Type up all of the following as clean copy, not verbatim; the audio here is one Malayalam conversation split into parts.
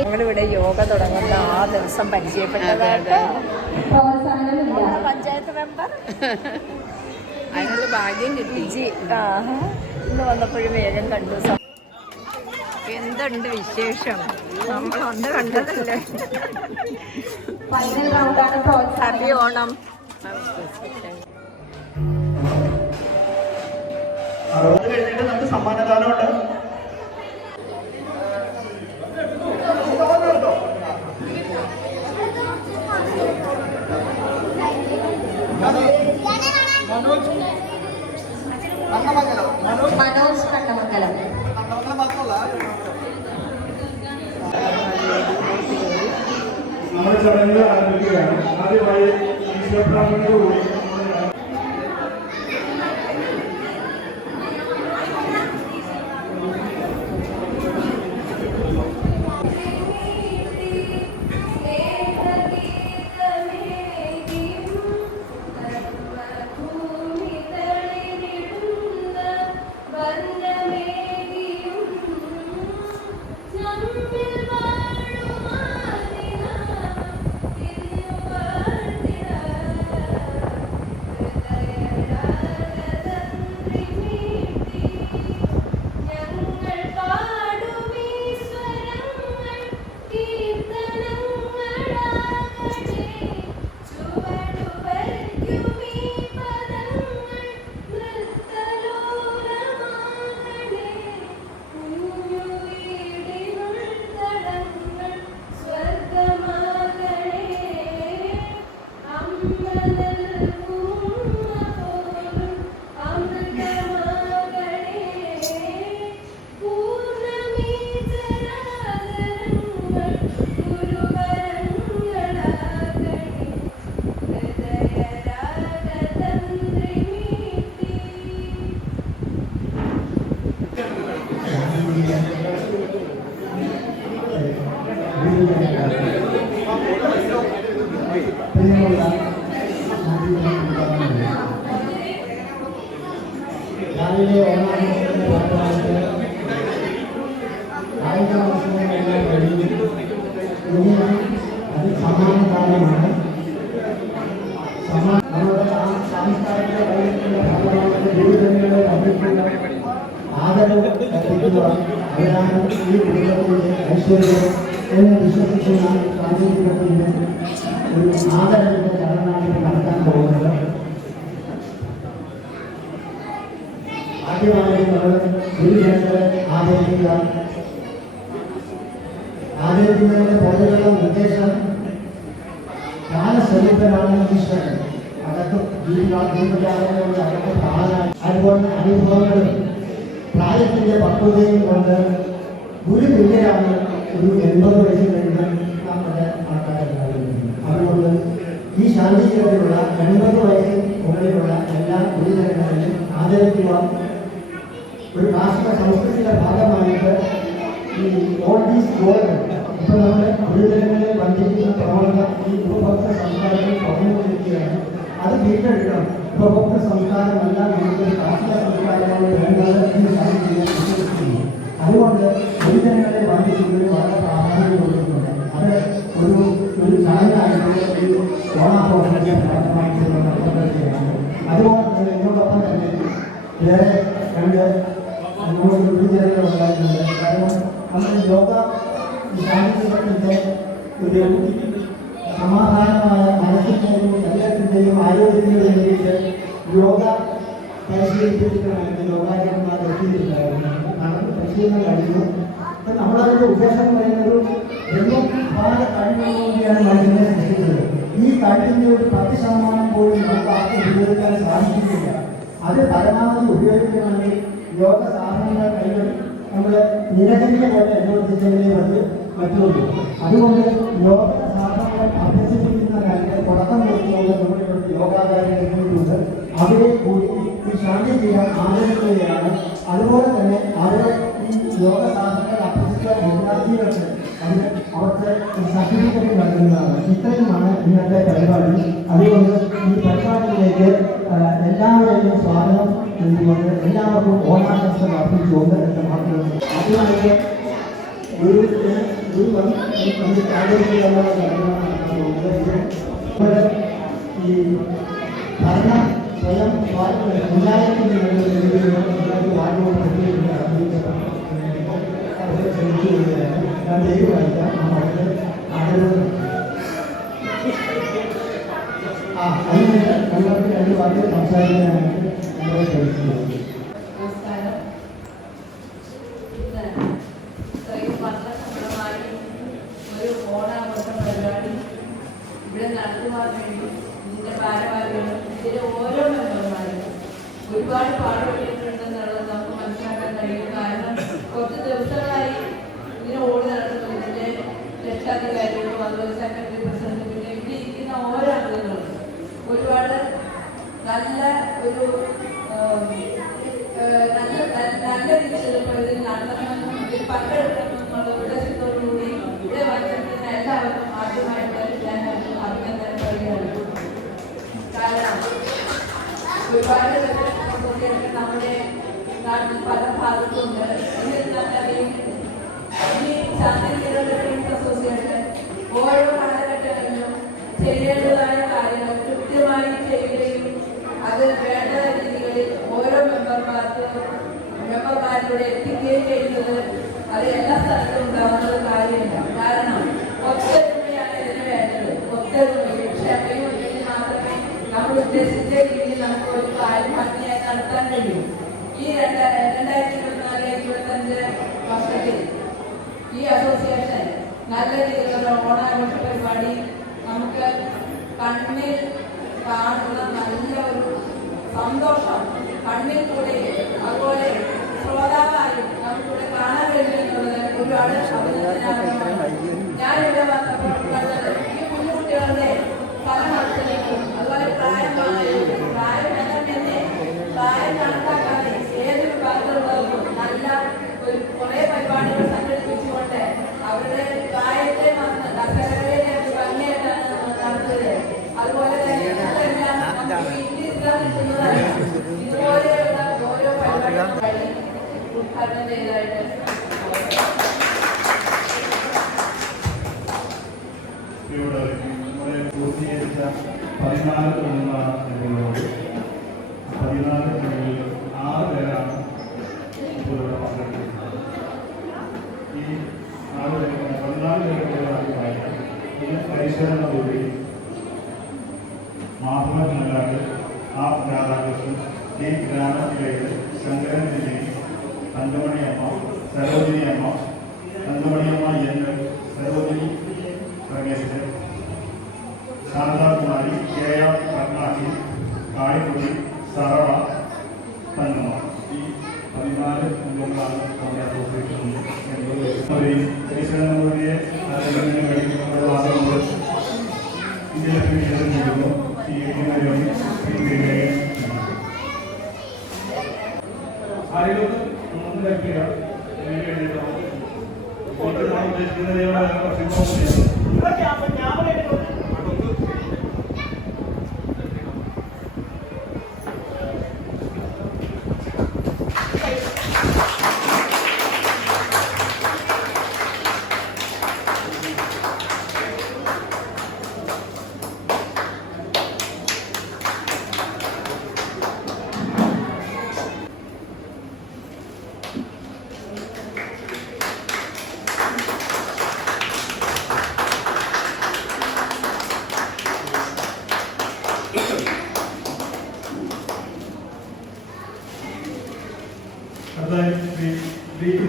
ഞങ്ങളിവിടെ യോഗ തുടങ്ങുന്ന ആ ദിവസം പരിചയപ്പെട്ടതായിട്ട് പഞ്ചായത്ത് മെമ്പർ അതിനുള്ള ഭാഗ്യം കിട്ടി. ഇന്ന് വന്നപ്പോഴും വേഗം കണ്ടു. എന്തുണ്ട് വിശേഷം? നമ്മൾ ഒന്ന് കണ്ടതല്ലേ. ഹാപ്പി ഓണം. നമുക്ക് സമ്മാനദാനമുണ്ട്. മനോജ് കണ്ണമംഗലം. നമ്മുടെ ചടങ്ങുകൾ ആരംഭിക്കുകയാണ്. ആദ്യമായി ഈശ്വരപ്രാർത്ഥനയോടുകൂടി രാവിലെ ഓണാഘോഷത്തിന്റെ ഭാഗമായിട്ട് കായിക മത്സരങ്ങളെല്ലാം കഴിഞ്ഞു. ഇനി അത് സമ്മാനദാനമാണ്. നമ്മുടെ സാംസ്കാരിക വൈവിധ്യത്തിന്റെ ഭാഗമായിട്ട് ഗുരുജനങ്ങളെ തമ്മിലുള്ള ആദരവ് കൽപ്പിക്കുവാൻ അവരാണ് ഈ കുടുംബത്തിന്റെ ഐശ്വര്യം എന്ന് വിശ്വസിച്ച് ഞാൻ സാങ്കേതികത്തിന്റെ ഒരു ആദരവിന്റെ ചടങ്ങാണ് നടത്താൻ പോകുന്നത്. ആദ്യമായി നമ്മൾ ഗുരുജനങ്ങളെ ആദരിക്കുന്നതിന്റെ പുറകിലുള്ള നിർദ്ദേശം കാലസ്വരൂപനാണ് ഈശ്വരൻ. അതൊക്കെ ജീവിതാഗ്രഹങ്ങളുടെ അതൊക്കെ പ്രാധാന്യം. അതുപോലെ അനുഭവങ്ങളും പ്രായത്തിന്റെ പക്വതയും കൊണ്ട് ഗുരു തുല്യരാണ് ഒരു 80 വയസ്സിൽ കഴിഞ്ഞാൽ നമ്മുടെ ആൾക്കാരുണ്ടാകുന്നത്. അതുകൊണ്ട് ഈ ശാന്തിയിലുള്ള 80 വയസ്സിൽ മുകളിലുള്ള എല്ലാ ഗുരുജനങ്ങളെയും ആദരിക്കുവാൻ ഒരു കാർഷിക സംസ്കൃതിയുടെ ഭാഗമായിട്ട് ഈ ഓൾഡ് ഈസ് ഗോൾഡ് ഇപ്പൊ നമ്മുടെ ഗുരുജനങ്ങളെ ബന്ധിക്കുന്ന പ്രവണത ഈ ഉപഭോക്തൃ സംസ്കാരത്തിൽ പറഞ്ഞുകൊണ്ടിരിക്കുകയാണ്. അത് വീണ്ടെടുക്കണം. ഉപഭോക്തൃ സംസ്കാരമല്ല നമുക്കൊരു കാർഷിക സംസ്കാരമാണ് വേണ്ടത് എന്ന് വിശ്വസിക്കുന്നു. അതുകൊണ്ട് ഗുരുജനങ്ങളെ ബന്ധിക്കുന്നതിന് വളരെ പ്രാധാന്യം കൊടുക്കുന്നുണ്ട്. അത് ഒരു ചടങ്ങായിട്ട് ഈ ഓണാഘോഷത്തിന്റെ ഭാഗമായിട്ട് നടത്തുകയാണ്. അതുപോലെ തന്നെ ഇതിനോടൊപ്പം തന്നെ വേറെ രണ്ട് നമ്മുടെ ഗുരുജനങ്ങൾ ഉണ്ടായിട്ടുണ്ട്. കാരണം നമ്മൾ യോഗ ശാരീരികത്തിൻ്റെ ഒരു സമാധാനമായ മനസ്സിൻ്റെയും ശരീരത്തിൻ്റെയും ആരോഗ്യത്തിനു വേണ്ടിയിട്ട് യോഗ പരിശീലിപ്പിച്ചിട്ടാണ് യോഗാചാര്യന്മാർ എത്തിയിട്ടുണ്ടായിരുന്നു. നടന്ന് പരിശീലനം കഴിഞ്ഞു. അപ്പം നമ്മളതിൻ്റെ ഉദ്ദേശം പറയുന്നത് എന്നും അപാര കഴിവുകളോടെയാണ് മനുഷ്യനെ സൃഷ്ടിച്ചത്. ഈ കഴിവിൻ്റെ ഒരു 10% പോലും നമുക്ക് ആർക്കും ഉപയോഗിക്കാൻ സാധിക്കുന്നില്ല. അത് പരമാവധി ഉപയോഗിക്കണമെങ്കിൽ യോഗ സാധനങ്ങൾ കൈകൾ നമ്മൾ നിരകരിക്ക പോലെ അനുവർത്തിച്ചതിനെ വന്ന് പറ്റുള്ളൂ. അതുകൊണ്ട് യോഗ സാധനങ്ങൾ അഭ്യസിപ്പിക്കുന്ന കാര്യങ്ങൾ തുടക്കം കൊടുത്തുകൊണ്ട് നമ്മുടെ യോഗാചാര്യങ്ങളുണ്ട്. അവരെ കൂടി ഈ ശാന്തി ചെയ്യാൻ ആദരിക്കുകയാണ്. അതുപോലെ തന്നെ അവരെ ഈ യോഗ സാധനങ്ങൾ അഭ്യസിച്ച വിദ്യാർത്ഥികൾക്ക് അതിന് അവർക്ക് സർട്ടിഫിക്കറ്റ് നൽകുന്നതാണ്. ഇത്രയുമാണ് ഇന്നത്തെ പരിപാടി. അതുകൊണ്ട് ഈ പരിപാടിയിലേക്ക് എല്ലാവരെയും സ്വാഗതം ചെയ്തുകൊണ്ട് എല്ലാവർക്കും ഓണാശംസകൾ അർപ്പിച്ചുകൊണ്ട് എന്റെ മാത്രം അതുമായിട്ട് ഗുരുവിന് ഒരു നമുക്ക് പ്രാദേശികമായ കാര്യമാണ് നടക്കാൻ പോകുന്നത്. ഈ ഭരണ സ്വയം പഞ്ചായത്തിന്റെ വാർഡുകൾ ശ്രമിച്ചുകൊണ്ടിരിക്കുകയാണ്. ഞാൻ ദൈവമായിട്ടാണ് നമ്മുടെ ആളുകൾ അതിന് ഞങ്ങൾക്ക് രണ്ട് വാർത്തകൾ സംസാരിക്കാനായിട്ട് ഞങ്ങളെ ശ്രമിക്കുന്നത്. നമസ്കാരം. ഇന്ന് ഇത്രയും വർഷസമൃദ്ധമായി ഒരു ഓണാഘോഷ പരിപാടി ഇവിടെ നടത്തുവാൻ വേണ്ടി ഇതിന്റെ ഭാരവാഹികളും ഇതിലെ ഓരോ മെമ്പർമാരും ഒരുപാട് പാടുപെട്ടിട്ടുണ്ടെന്നുള്ളത് നമുക്ക് മനസ്സിലാക്കാൻ കഴിയും. കാരണം കുറച്ച് ദിവസങ്ങളായി ഇതിനെ ഓടി നടത്തുന്നു. ഇതിന്റെ രക്ഷാധികാരികളും അതുപോലെ സെക്രട്ടറി പ്രസിഡന്റ് പിന്നെ ഇവിടെ ഇരിക്കുന്ന ഓരോ അംഗങ്ങളും ഒരുപാട് നല്ല ഒരു നല്ല രീതിയിൽ ഇതിൽ നടത്തണമെന്നും ഇതിൽ പങ്കെടുക്കണമെന്നുള്ള ഉദ്ദേശത്തോടുകൂടി ഇവിടെ വന്നിരിക്കുന്ന എല്ലാവർക്കും ആദ്യമായിട്ട് ഞാൻ അഭിനന്ദനം പറയുകയാണ്. കാരണം ഒരുപാട് നമ്മുടെ നാട്ടിൽ പല ഭാഗത്തുണ്ട്. ഇതിൽ തന്നെ ഈ ചാനലുകളുടെ അസോസിയേഷൻ ഓരോ കാലഘട്ടങ്ങളിലും ചെയ്യേണ്ടതായ കാര്യങ്ങൾ കൃത്യമായി ചെയ്യുകയും അത് വേണ്ട രീതികളിൽ ഓരോ മെമ്പർമാരിലൂടെ എത്തിക്കുകയും ചെയ്യുന്നത് അത് എല്ലാ സ്ഥലത്തും ഉണ്ടാവുന്ന ഒരു കാര്യമില്ല. കാരണം ഒത്തൊരുമയാണ് ഇതിന് വേണ്ടത്. ഒത്തൊരുമയും ക്ഷമയും ഉണ്ടെങ്കിൽ മാത്രമേ നമ്മൾ ഉദ്ദേശിച്ച രീതിയിൽ നമുക്ക് ഒരു കാര്യം ഭംഗിയായി നടത്താൻ കഴിയും. ഈ 2024-25 വർഷത്തിൽ ഈ അസോസിയേഷൻ നല്ല രീതിയിലുള്ള ഓണാഘോഷ പരിപാടി നമുക്ക് കണ്ണിൽ കാണുന്ന നല്ല ഒരു സന്തോഷം കണ്ണിൽ കൂടെ അതുപോലെ ശ്രോതാവായും നമുക്കിവിടെ കാണാൻ കഴിയുമെന്നുള്ളത് ഒരുപാട് അഭിനന്ദനാർഹമാണ്. ഞാനിവിടെ വന്നപ്പോൾ ഈ കുഞ്ഞുകുട്ടികളുടെ പല മത്സരങ്ങളും അതുപോലെ പ്രായം കണക്കാക്കാതെ ഏതൊരു ഭാഗത്തുള്ളവർക്കും നല്ല ഒരു കുറേ പരിപാടികൾ സംഘടിപ്പിച്ചുകൊണ്ട് അവരുടെ പ്രായത്തെ മറന്ന് കർഷകരുടെ ഭംഗിയായിട്ടാണ് നമ്മൾ നടത്തുന്നത്. അതുപോലെ തന്നെ ഇതെല്ലാം നമുക്ക് ഇരിക്കാൻ കിട്ടുന്നതാണ്. ഇതുപോലെയുള്ള ഓരോ പരിപാടികൾ വഴി ഉദ്ഘാടനം ചെയ്തതായിട്ട് പൂർത്തീകരിച്ച 14 തൊഴിലാണ് 14 തൊഴിലിൽ 6 പേരാണ് ഇപ്പോഴിവിടെ പങ്കെടുക്കുന്നത്. ഈ 6 പേര് 14 പേരുടെ ആദ്യമായി ഇത് പരിശീലനം കൂടി മാധവൻ നല്ലാട്, ആർ രാധാകൃഷ്ണൻ, ഈ ഗ്രാമത്തിലേക്ക് ശങ്കരൻ ജില്ലി, തങ്കമണിയമ്മ, സരോജിനിയമ്മ, തങ്കമണിയമ്മ എന്ന് സരോജിനി രമേശൻ, ശാരദാകുമാരി, കെ ആർ കർണാടി, കായക്കുടി, സറവ, തന്നമ്മ. ഈ 14 അംഗങ്ങളാണ് നമ്മുടെ അസോസിയേഷനിൽ പരിശീലനമൂടിയെ അറിയുന്നതിന് വേണ്ടി നമ്മുടെ വാദങ്ങൾ ഇന്ത്യയിലെ ചെയ്യുന്നു. ഈ ആരെങ്കിലും ഒന്നും ലഭിക്കുക ഉദ്ദേശിക്കുന്നത്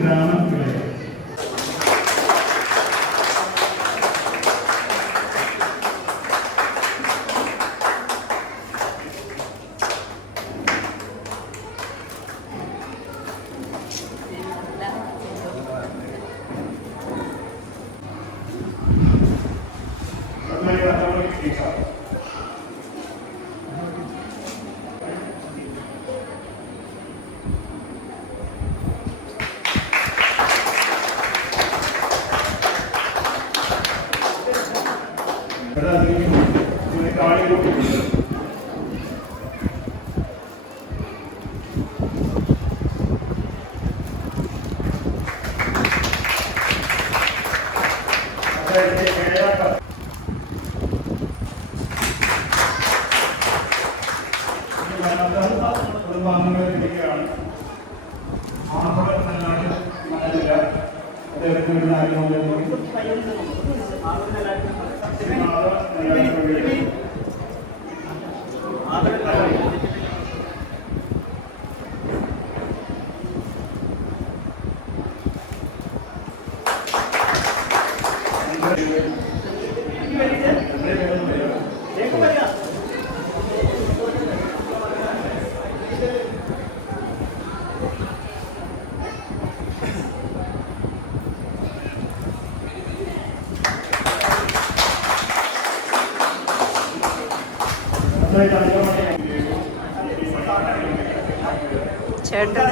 ഗ്രാമത്തിലെ കുടുംബാംഗങ്ങളിരിക്കുകയാണ്. അദ്ദേഹത്തിന് ചേട്ടൻ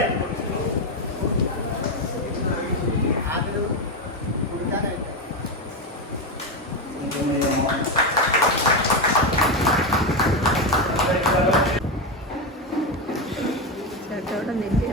ചേട്ടോടെ നിന്റെ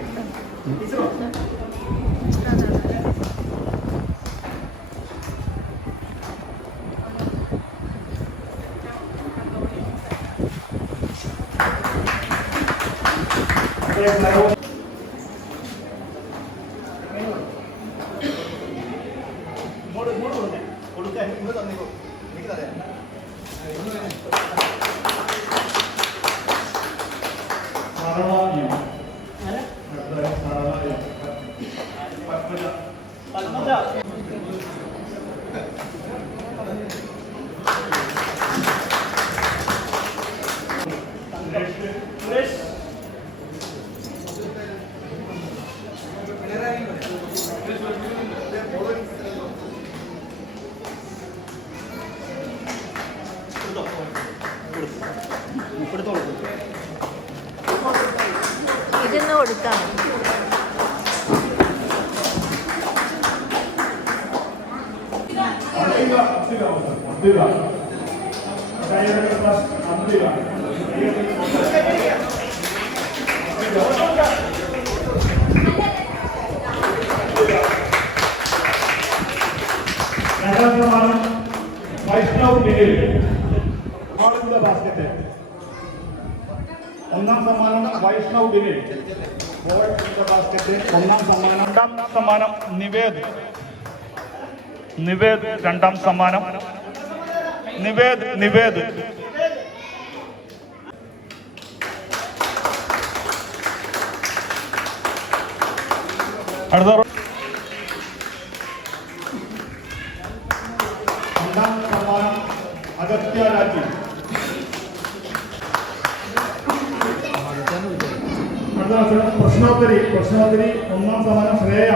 ഇരുന്ന് കൊടുക്കാം. വൈഷ്ണവ് മിനിൽ ബാസ്കറ്റ്. ഒന്നാം സമ്മാനം വൈഷ്ണവ് ബിനിൽ ബാസ്കറ്റ് ഒന്നാം സമ്മാനം. രണ്ടാം സമ്മാനം നിവേദ്. രണ്ടാം സമ്മാനം നിവേദ്. അടുത്ത രണ്ടാം സമ്മാനം അഗത്യ രാജി. പ്രശ്നോത്തരി ഒന്നാം സമ്മാനം ശ്രേയ.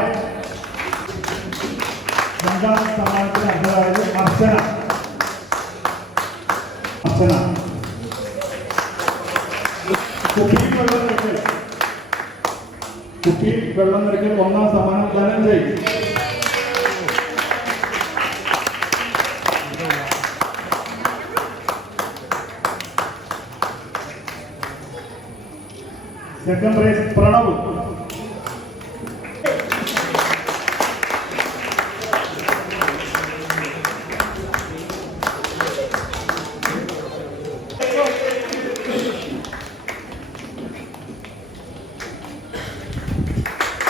രണ്ടാം സമ്മാനത്തിന് അർഹരായത് അർച്ചന. കുപ്പി വെള്ളം നിറയ്ക്കൽ ഒന്നാം സമ്മാനം ധനഞ്ജയ്. Second prize Pranav.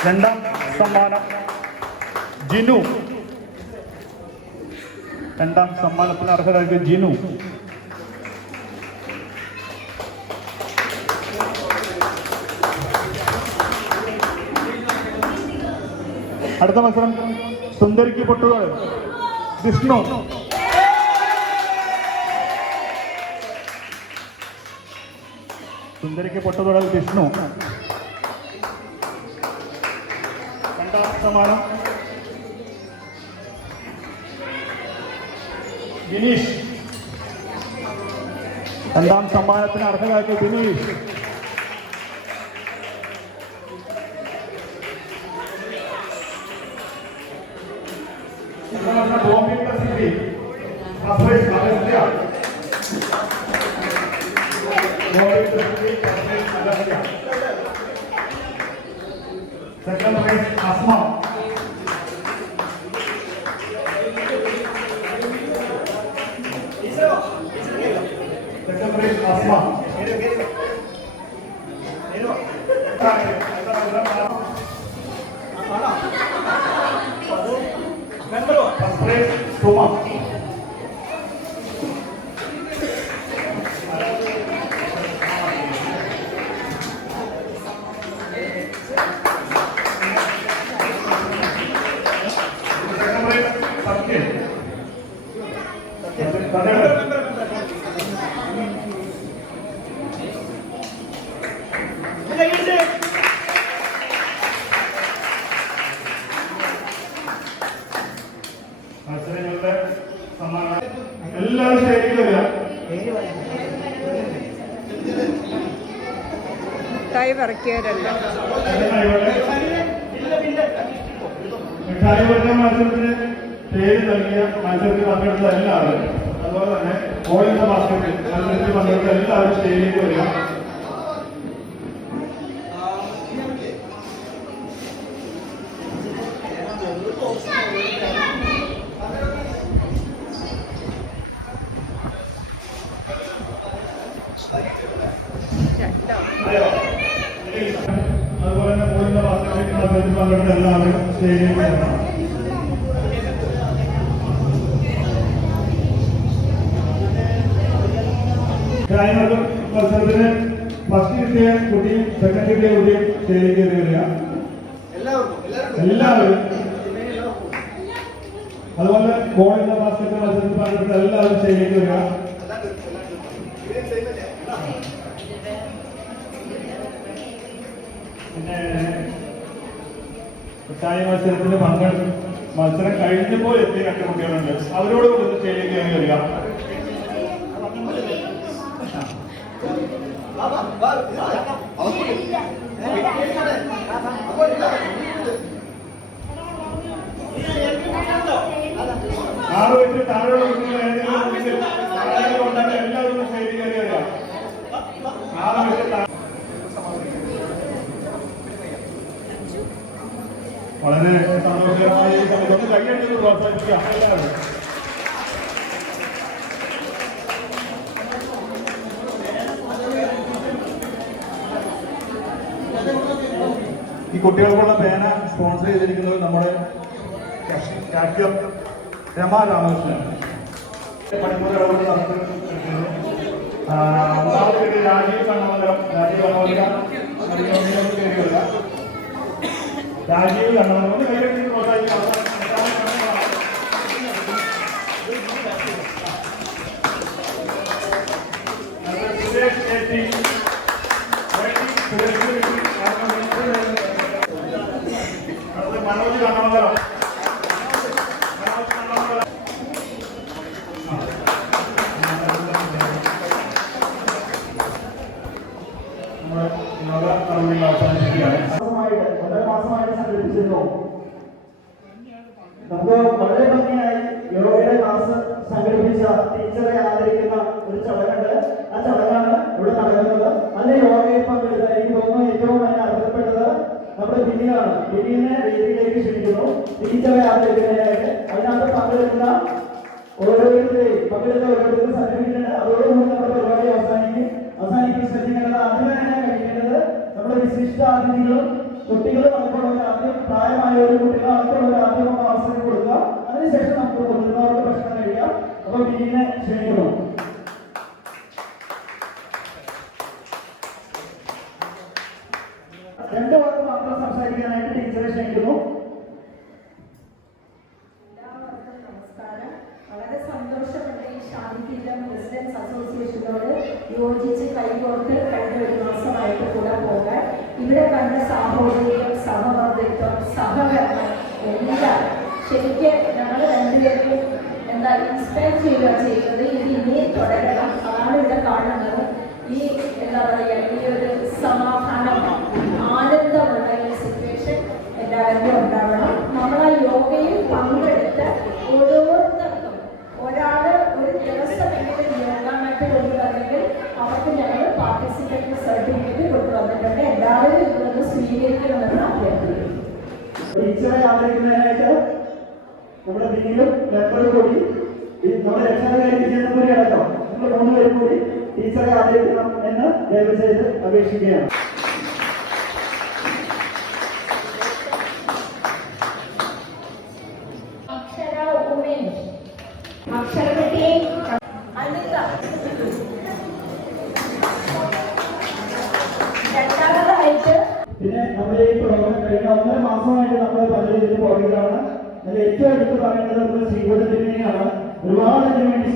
രണ്ടാം സമ്മാനം ജിനു. രണ്ടാം സമ്മാനത്തിന് അർഹരായ ജിനു. അടുത്ത മത്സരം സുന്ദരിക്ക് പൊട്ടുകൾ വിഷ്ണു. സുന്ദരിക്ക് പൊട്ടുതൊടൽ വിഷ്ണു. രണ്ടാം സമ്മാനം ബിനീഷ്. രണ്ടാം സമ്മാനത്തിന് അർഹരാക്കിയ Bineesh. Second place, Asma. Asma. First prize Suma. മത്സരങ്ങളുടെ സമ്മാനം എല്ലാവരും സ്റ്റേജിൽ വരിക. മിഠായി പറിക്കവരല്ല. മിഠായി പറിക്കുന്ന മത്സരത്തിന് പേര് നൽകിയ മത്സരത്തിൽ പങ്കെടുത്ത എല്ലാവരും, അതുപോലെ തന്നെ ഓൾ ഇന്ത്യ ബാസ്കറ്റ് മത്സരത്തിൽ പങ്കെടുത്ത എല്ലാവരും സ്റ്റേജിലേക്ക് വരിക. അതുപോലെ തന്നെ ഓൾ ഇന്ത്യ ബാസ്കറ്റ് മത്സരത്തിൽ പങ്കെടുത്ത എല്ലാവരും സ്റ്റേജിലേക്ക് വരണം. മത്സരത്തിന് ഫസ്റ്റ് കിട്ടിയ കുട്ടിയും സെക്കൻഡ് കിട്ടിയ കുട്ടിയും സ്റ്റേജിലേക്ക് കയറി വരിക. എല്ലാവരും. അതുപോലെ ഓൾ ഇന്ത്യ ബാസ്കറ്റ് മത്സരത്തിൽ പങ്കെടുത്ത എല്ലാവരും സ്റ്റേജിലേക്ക് വരിക. പിന്നെ മിഠായി മത്സരത്തിന് മത്സരം കഴിഞ്ഞപ്പോൾ എത്തിയ 2 കുട്ടികളുണ്ട്. അവരോട് കൊടുത്ത് സ്റ്റേജിലേക്ക് കയറി വരിക. ആറ് വെച്ച് താഴെയുള്ള കുട്ടികൾ ഏതെങ്കിലും ഉണ്ടെങ്കിൽ എല്ലാവരും സ്റ്റേജിൽ കയറി വരിക. 6 വെച്ച് വളരെ സന്തോഷകരമായി ഇതൊന്ന് കൈയടിച്ച് പ്രോത്സാഹിപ്പിക്കാം എല്ലാവരും. ഈ കുട്ടികൾക്കുള്ള പേന സ്പോൺസർ ചെയ്തിരിക്കുന്നത് നമ്മുടെ കാഷ്യർ രമ രാമകൃഷ്ണൻ. പണിമുതലോട് നടത്തുന്നു. ഒന്നാമത് രാജീവ് കണ്ണമംഗലം. രാജീവ് കണ്ണമംഗലം ഒന്ന് കൈകട്ടി പ്രോത്സാഹിപ്പിക്കാം. മനോജ് കണ്ണമംഗലം. നമുക്ക് വളരെ ഭംഗിയായി യോഗയുടെ ക്ലാസ് സംഘടിപ്പിച്ച ടീച്ചറെ ആദരിക്കുന്ന ഒരു ചടങ്ങുണ്ട്. ആ ചടങ്ങാണ് ഇവിടെ നടക്കുന്നത്. അതിന് യോഗയിൽ പങ്കെടുത്ത എനിക്ക് തോന്നുന്നു ഏറ്റവും അതിന് അർഹതപ്പെട്ടത് നമ്മുടെ ബിനിയാണ്. ബിനിയെ വേദിയിലേക്ക് ക്ഷണിക്കുന്നു ടീച്ചറെ ആദരിക്കുന്നതിനായിട്ട്. അതിനകത്ത് പങ്കെടുക്കുന്ന ഓരോരുത്തരെയും സർട്ടിഫിക്കറ്റ് അതോടുകൂടി നമ്മുടെ പരിപാടി അവസാനിക്കും ശ്രദ്ധിക്കേണ്ടത്. ആദ്യമേ കഴിക്കേണ്ടത് നമ്മുടെ വിശിഷ്ട അതിഥികളും കുട്ടികളും അതുപോലെ ആദ്യം പ്രായമായവരും കുട്ടികളും അതുപോലെ ആദ്യം അവസരം കൊടുക്കുക. അതിനുശേഷം നമുക്ക് മുതിർന്നവർക്ക് ഭക്ഷണം കഴിക്കാം. അപ്പൊ ബിനിയെ ക്ഷണിക്കുന്നു. രണ്ടു വാക്ക് മാത്രം സംസാരിക്കാനായിട്ട് ടീച്ചറെ ക്ഷണിക്കുന്നു. എല്ലാവർക്കും നമസ്കാരം. വളരെ സന്തോഷമുണ്ട് ഈ ശാന്തിയിലും റെസിഡൻസ് അസോസിയേഷനോട് യോജിച്ച് കൈകോർത്ത് കഴിഞ്ഞ ഒരു മാസമായിട്ട് കൂടെ പോകാൻ ഇവിടെ കണ്ട സാഹോദര്യം, സഹവർത്തിത്വം, സഹകരണം എല്ലാം ശരിക്കും ഞങ്ങൾ രണ്ടുപേരും ഇൻസ്പയർ ചെയ്യുന്നത്. ഇത് ഇനിയും തുടരണം. അതാണ് ഇവിടെ കാണുന്നത്. ഈ എന്താ പറയുക, ഈ ഒരു സമാധാനം, ആനന്ദമുള്ള ഈ സിറ്റുവേഷൻ എല്ലാവരും ഉണ്ടാവണം. നമ്മൾ ആ യോഗയിൽ പങ്കെടുത്ത് ഓരോരുത്തർക്കും ഒരാള് ഒരു ദിവസമെങ്കിലും യോഗ മാറ്റ് കൊണ്ടുവന്നെങ്കിൽ അവർക്ക് ഞങ്ങൾ പാർട്ടിസിപ്പേറ്റ് സർട്ടിഫിക്കറ്റ് കൊണ്ടുവന്നിട്ടുണ്ട്. എല്ലാവരും ഇതൊന്ന് സ്വീകരിക്കണമെന്ന് അഭ്യർത്ഥിക്കുന്നു. ടീച്ചറെ ആദരിക്കുന്നതിനായിട്ട് നമ്മുടെ ബിനിയും മെമ്പറും കൂടി നമ്മുടെ രക്ഷാധികാരി വിജയനപുരി അടക്കം നമ്മൾ 3 പേരും കൂടി ടീച്ചറെ ആദരിക്കണം എന്ന് ദയവ് ചെയ്ത് അപേക്ഷിക്കുകയാണ്. അക്ഷര ഉമേഷ്, അക്ഷരപറ്റി അനിത. രണ്ടാമതായിട്ട് പിന്നെ നമ്മുടെ ഈ പ്രോഗ്രാം കഴിഞ്ഞ 1.5 മാസമായിട്ട് നമ്മൾ പല രീതിയിൽ പുറകിലാണ്. അതിൽ ഏറ്റവും എടുത്ത് പറയുന്നത് നമ്മുടെ ശ്രീകുട്ടത്തിനെയാണ്. ഒരുപാട് അതിനു വേണ്ടി